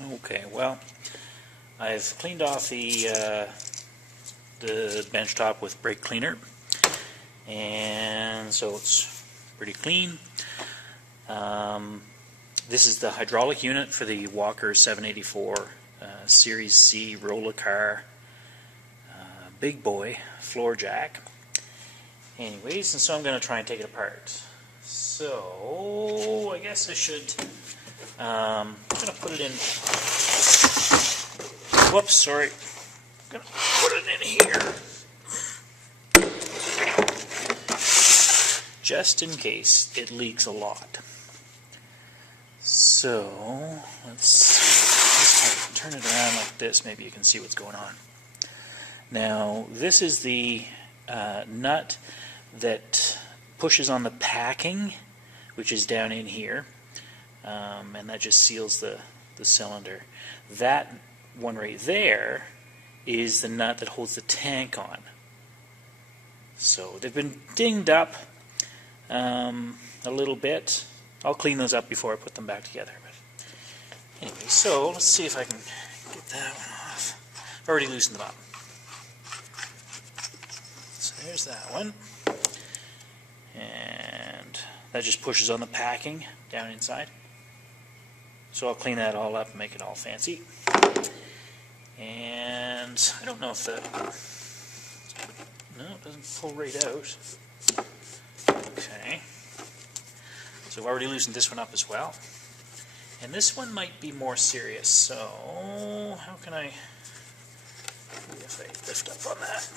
Okay, well, I've cleaned off the bench top with brake cleaner, and so it's pretty clean. This is the hydraulic unit for the Walker 784 Series C roller car big boy floor jack. Anyways, and so I'm going to try and take it apart. So I guess I should. I'm going to put it in. Whoops, sorry. I'm going to put it in here, just in case it leaks a lot. So let's see. If I turn it around like this, maybe you can see what's going on. Now, this is the nut that pushes on the packing, which is down in here, and that just seals the cylinder. That one right there is the nut that holds the tank on. So they've been dinged up a little bit. I'll clean those up before I put them back together. But anyway, so let's see if I can get that one off. I've already loosened them up. So there's that one. And that just pushes on the packing down inside. So I'll clean that all up and make it all fancy. And I don't know if no, it doesn't pull right out. Okay. So I've already loosened this one up as well. And this one might be more serious, so how can I, if I lift up on that.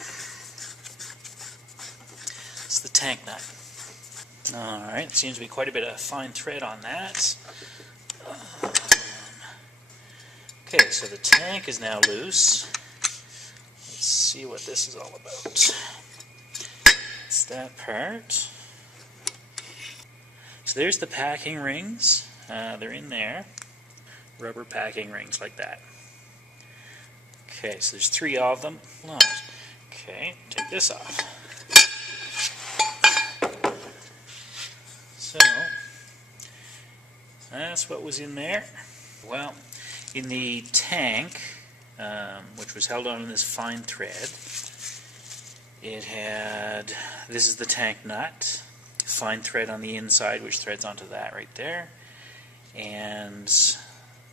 It's the tank nut. Alright, seems to be quite a bit of fine thread on that. Okay, so the tank is now loose. Let's see what this is all about. It's that part. So there's the packing rings. They're in there. Rubber packing rings like that. Okay, so there's 3 of them. Okay, take this off. So that's what was in there. Well, in the tank, which was held on in this fine thread, it had, this is the tank nut, fine thread on the inside which threads onto that right there, and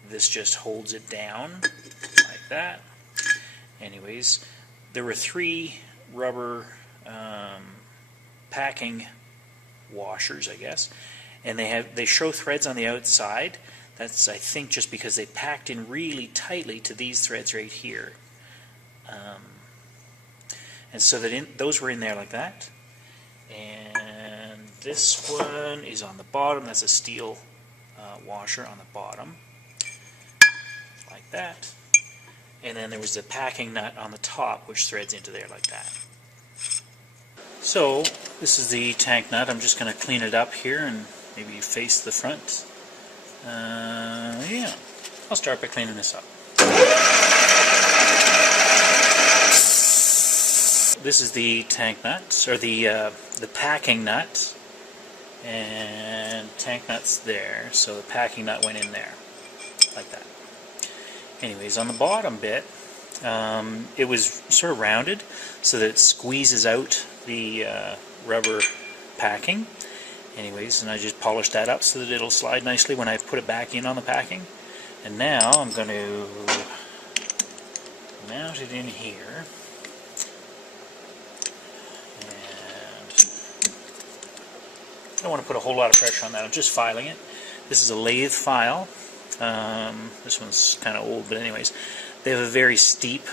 this just holds it down like that. Anyways, there were 3 rubber packing washers, I guess, and they show threads on the outside. That's, I think, just because they packed in really tightly to these threads right here, and so that those were in there like that. And this one is on the bottom. That's a steel washer on the bottom, like that. And then there was the packing nut on the top, which threads into there like that. So this is the tank nut. I'm just going to clean it up here and maybe face the front. Yeah, I'll start by cleaning this up. This is the tank nut, or the packing nut, and tank nut's there, so the packing nut went in there, like that. Anyways, on the bottom bit, it was sort of rounded, so that it squeezes out the rubber packing. Anyways, and I just polished that up so that it'll slide nicely when I put it back in on the packing. And now I'm going to mount it in here. And I don't want to put a whole lot of pressure on that. I'm just filing it. This is a lathe file. This one's kind of old, but anyways, they have a very steep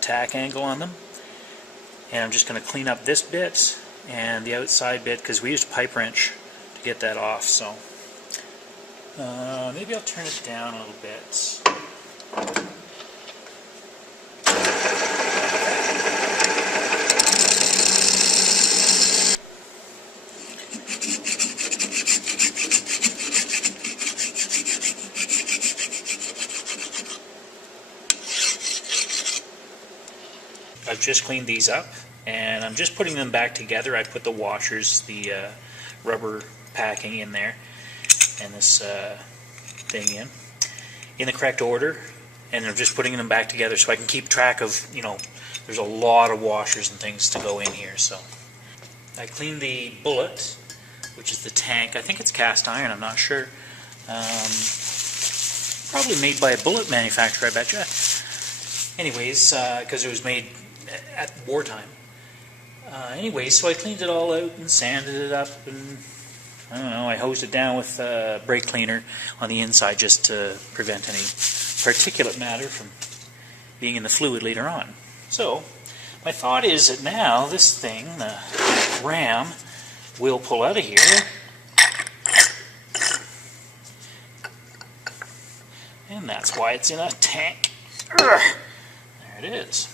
tack angle on them. And I'm just going to clean up this bit and the outside bit, because we used a pipe wrench to get that off. So maybe I'll turn it down a little bit. I've just cleaned these up, and I'm just putting them back together. I put the washers, the rubber packing in there, and this thing in. in the correct order, and I'm just putting them back together so I can keep track of, there's a lot of washers and things to go in here. So I cleaned the bullet, which is the tank. I think it's cast iron, I'm not sure. Probably made by a bullet manufacturer, I bet you. Anyways, because it was made at wartime. Anyways, so I cleaned it all out and sanded it up, and I don't know, I hosed it down with brake cleaner on the inside just to prevent any particulate matter from being in the fluid later on. So, my thought is that now this thing, the ram, will pull out of here. And that's why it's in a tank. There it is.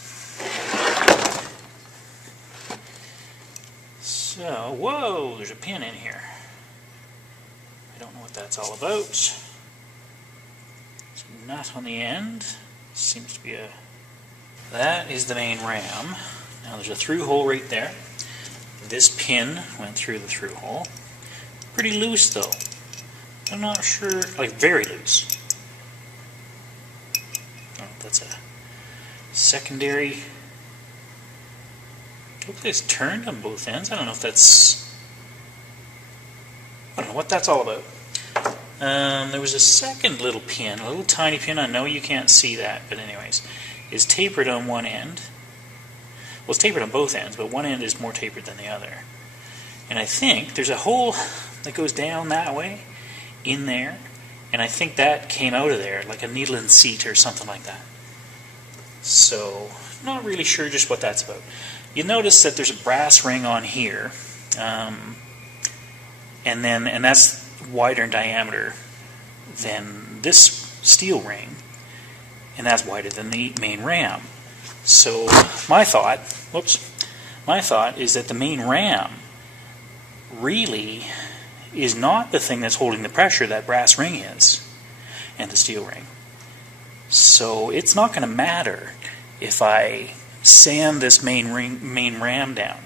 So, whoa, there's a pin in here. I don't know what that's all about. There's a nut on the end. Seems to be a... That is the main ram. Now there's a through hole right there. This pin went through the through hole. Pretty loose though. I'm not sure, like very loose. Oh, that's a secondary. Look, it's turned on both ends. I don't know if that's... I don't know what that's all about. There was a second little pin, a little tiny pin. I know you can't see that, but anyways, is tapered on one end. Well, it's tapered on both ends, but one end is more tapered than the other. And I think there's a hole that goes down that way, in there, and I think that came out of there, like a needle and seat or something like that. So, not really sure just what that's about. You notice that there's a brass ring on here, and that's wider in diameter than this steel ring, and that's wider than the main ram. So my thought is that the main ram really is not the thing that's holding the pressure that brass ring is, and the steel ring. So it's not going to matter if I sand this main ram down.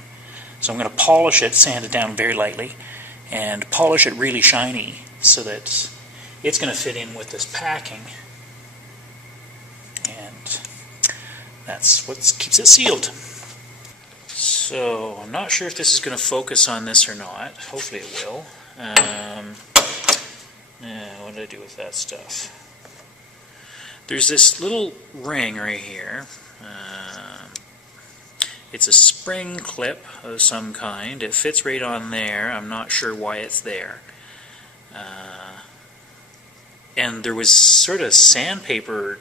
So I'm going to polish it, sand it down very lightly, and polish it really shiny so that it's going to fit in with this packing, and that's what keeps it sealed. So I'm not sure if this is going to focus on this or not. Hopefully it will. What did I do with that stuff? There's this little ring right here. It's a spring clip of some kind. It fits right on there. I'm not sure why it's there. And there was sort of sandpaper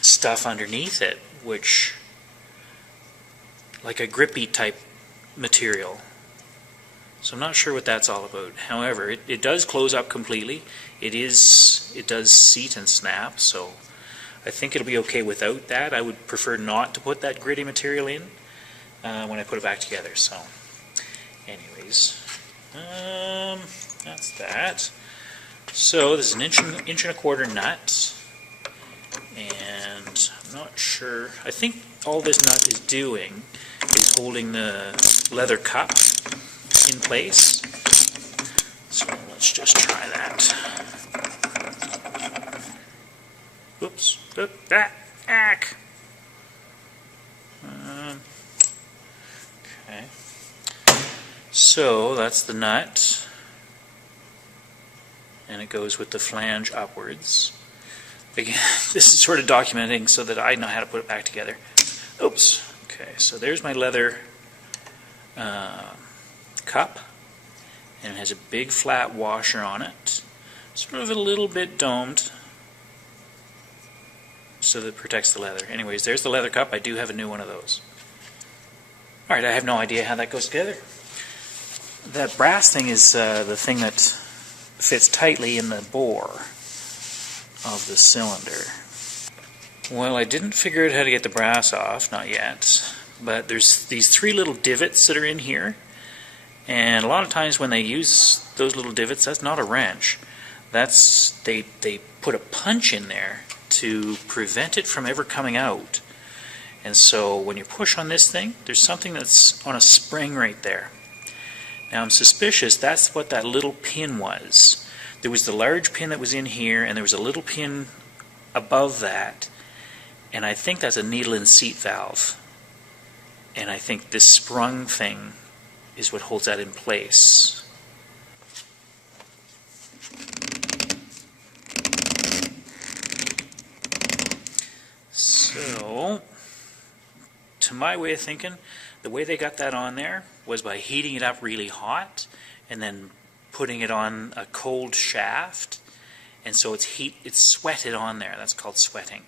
stuff underneath it, which, like a grippy type material. So I'm not sure what that's all about. However, it does close up completely. It does seat and snap, so I think it'll be okay without that. I would prefer not to put that gritty material in when I put it back together. So, anyways, that's that. So this is an inch and a quarter nut, and I'm not sure. I think all this nut is doing is holding the leather cup in place. So let's just try that. Oops. Ack. Okay. So that's the nut, and it goes with the flange upwards. Again, this is sort of documenting so that I know how to put it back together. Oops. Okay, so there's my leather cup, and it has a big flat washer on it, sort of a little bit domed, so that it protects the leather. Anyways, there's the leather cup. I do have a new one of those. Alright, I have no idea how that goes together. That brass thing is the thing that fits tightly in the bore of the cylinder. Well, I didn't figure out how to get the brass off, not yet, but there's these three little divots that are in here, and a lot of times when they use those little divots, that's not a wrench. That's they put a punch in there to prevent it from ever coming out. And so when you push on this thing, there's something that's on a spring right there. Now I'm suspicious that's what that little pin was. There was the large pin that was in here, and there was a little pin above that, and I think that's a needle in seat valve. And I think this sprung thing is what holds that in place. So, to my way of thinking, the way they got that on there was by heating it up really hot and then putting it on a cold shaft, and so it's sweated on there. That's called sweating,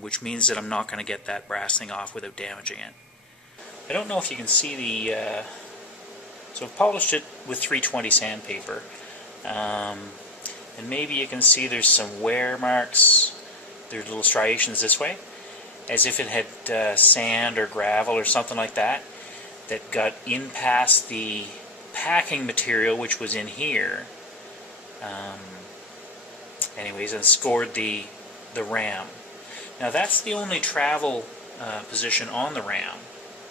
which means that I'm not going to get that brass thing off without damaging it. I don't know if you can see the so I've polished it with 320 sandpaper, and maybe you can see there's some wear marks. There's little striations this way, as if it had sand or gravel or something like that that got in past the packing material, which was in here, anyways, and scored the ram. Now that's the only travel position on the ram,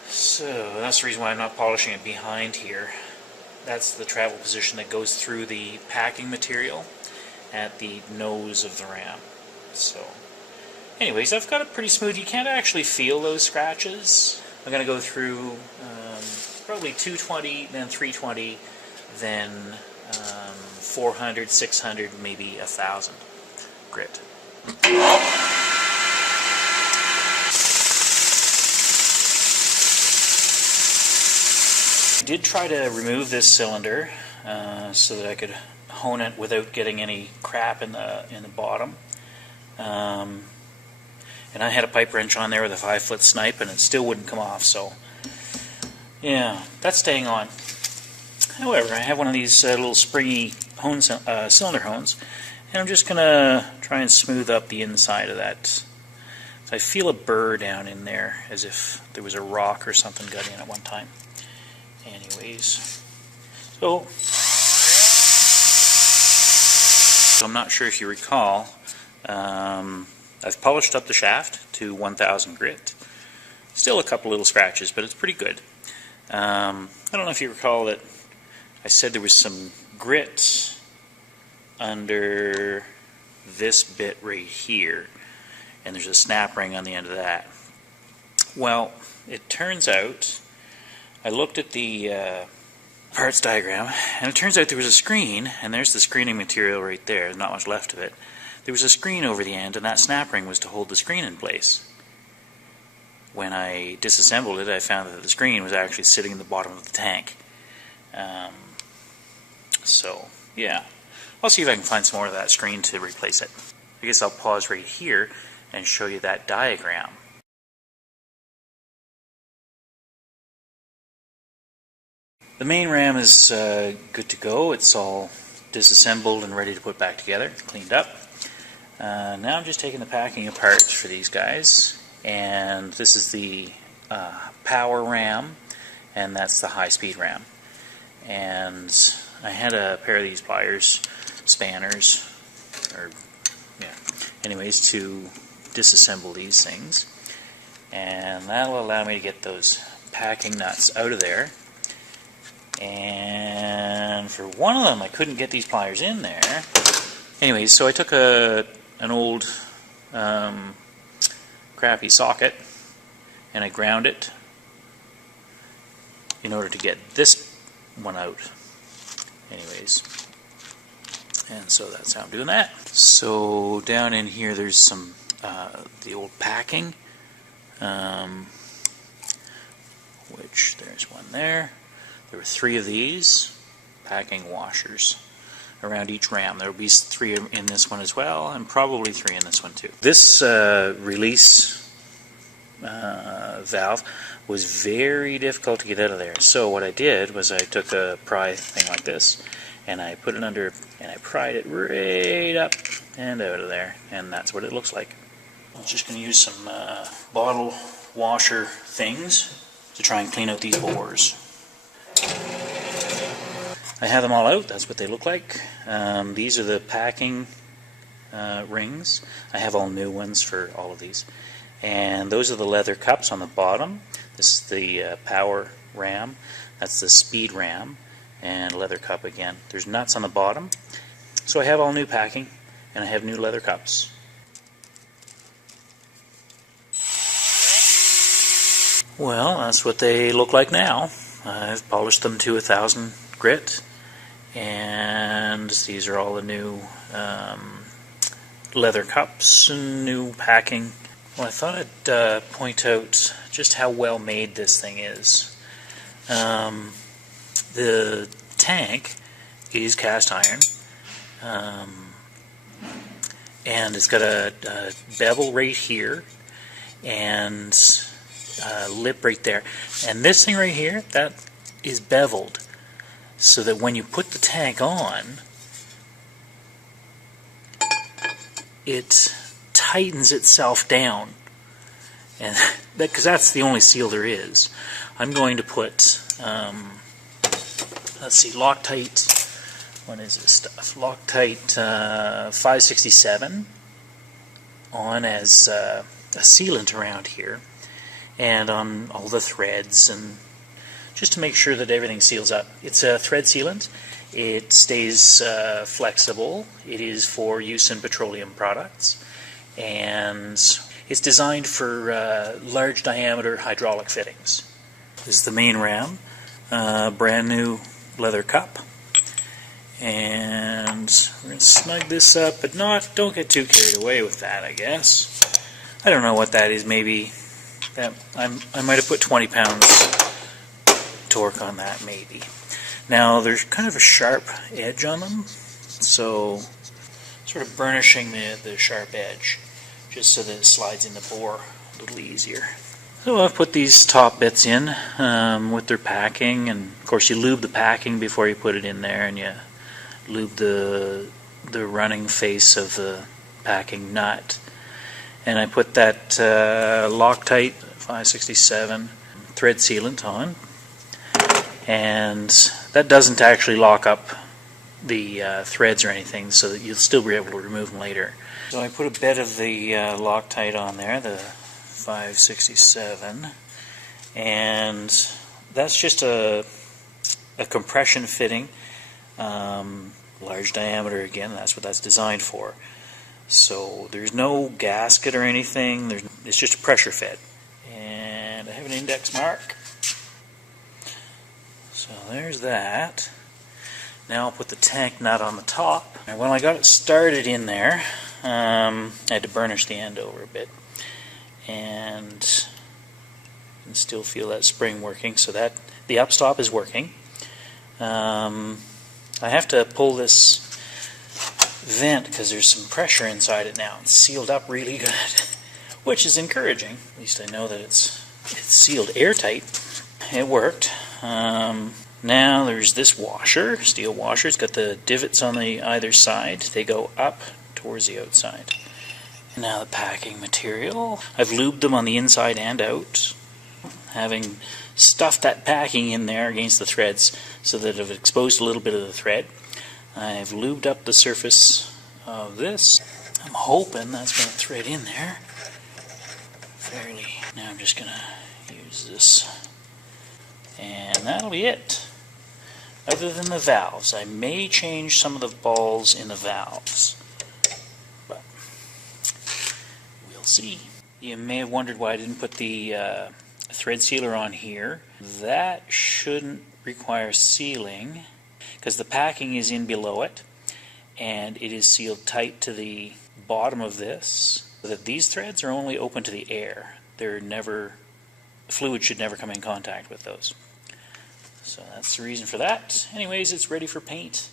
so that's the reason why I'm not polishing it behind here. That's the travel position that goes through the packing material at the nose of the ram. So anyways, I've got it pretty smooth. You can't actually feel those scratches. I'm going to go through probably 220, then 320, then 400, 600, maybe 1,000 grit. I did try to remove this cylinder so that I could hone it without getting any crap in the bottom. And I had a pipe wrench on there with a 5-foot snipe, and it still wouldn't come off. So, yeah, that's staying on. However, I have one of these little springy cylinder hones, and I'm just going to try and smooth up the inside of that. So I feel a burr down in there, as if there was a rock or something got in at one time. Anyways, so I'm not sure if you recall, I've polished up the shaft to 1,000 grit. Still a couple little scratches, but it's pretty good. I don't know if you recall that I said there was some grit under this bit right here, and there's a snap ring on the end of that. Well, it turns out, I looked at the parts diagram, and it turns out there was a screen, and there's the screening material right there. There's not much left of it. There was a screen over the end, and that snap ring was to hold the screen in place. When I disassembled it, I found that the screen was actually sitting in the bottom of the tank. So, yeah. I'll see if I can find some more of that screen to replace it. I guess I'll pause right here and show you that diagram. The main ram is good to go. It's all disassembled and ready to put back together, cleaned up. Now I'm just taking the packing apart for these guys, and this is the power ram, and that's the high-speed ram. And I had a pair of these pliers, spanners, or yeah, anyways, to disassemble these things, and that'll allow me to get those packing nuts out of there. And for one of them, I couldn't get these pliers in there. Anyways, so I took an old crappy socket and I ground it in order to get this one out. Anyways, and so that's how I'm doing that. So down in here there's some the old packing, which there's one there. There were 3 of these packing washers around each ram. There will be 3 in this one as well, and probably 3 in this one too. This release valve was very difficult to get out of there. So what I did was I took a pry thing like this, and I put it under, and I pried it right up and out of there, and that's what it looks like. I'm just going to use some bottle washer things to try and clean out these bores. I have them all out. That's what they look like. These are the packing rings. I have all new ones for all of these. And those are the leather cups on the bottom. This is the power ram. That's the speed ram. And leather cup again. There's nuts on the bottom. So I have all new packing. and I have new leather cups. Well, that's what they look like now. I've polished them to 1000 grit, and these are all the new leather cups and new packing. Well, I thought I'd point out just how well made this thing is. The tank is cast iron, and it's got a bevel right here and a lip right there. And this thing right here, that is beveled, so that when you put the tank on, it tightens itself down, and because that's the only seal there is. I'm going to put let's see, Loctite, what is this stuff? Loctite 567 on as a sealant around here and on all the threads, and just to make sure that everything seals up. It's a thread sealant. It stays flexible. It is for use in petroleum products, and it's designed for large diameter hydraulic fittings. This is the main ram, brand new leather cup, and we're going to snug this up, but don't get too carried away with that, I guess. I don't know what that is, maybe that I might have put 20 pounds torque on that, maybe. Now there's kind of a sharp edge on them, so sort of burnishing the sharp edge just so that it slides in the bore a little easier. So I've put these top bits in with their packing, and of course you lube the packing before you put it in there, and you lube the running face of the packing nut. And I put that Loctite 567 thread sealant on, and that doesn't actually lock up the threads or anything, so that you'll still be able to remove them later. So I put a bit of the Loctite on there, the 567, and that's just a compression fitting, large diameter again. That's what that's designed for. So there's no gasket or anything. It's just a pressure fit, and I have an index mark. So there's that. Now I'll put the tank nut on the top. And when I got it started in there, I had to burnish the end over a bit, and you can still feel that spring working, so that the upstop is working. I have to pull this vent because there's some pressure inside it now. It's sealed up really good, which is encouraging. At least I know that it's sealed airtight. It worked. Now there's this washer, steel washer. It's got the divots on the either side. They go up towards the outside. Now the packing material. I've lubed them on the inside and out, having stuffed that packing in there against the threads so that I've exposed a little bit of the thread. I've lubed up the surface of this. I'm hoping that's going to thread in there fairly. Now I'm just going to use this, and that'll be it. Other than the valves, I may change some of the balls in the valves, but we'll see. You may have wondered why I didn't put the thread sealer on here. That shouldn't require sealing because the packing is in below it, and it is sealed tight to the bottom of this, so that these threads are only open to the air. Fluid should never come in contact with those. So that's the reason for that. Anyways, it's ready for paint.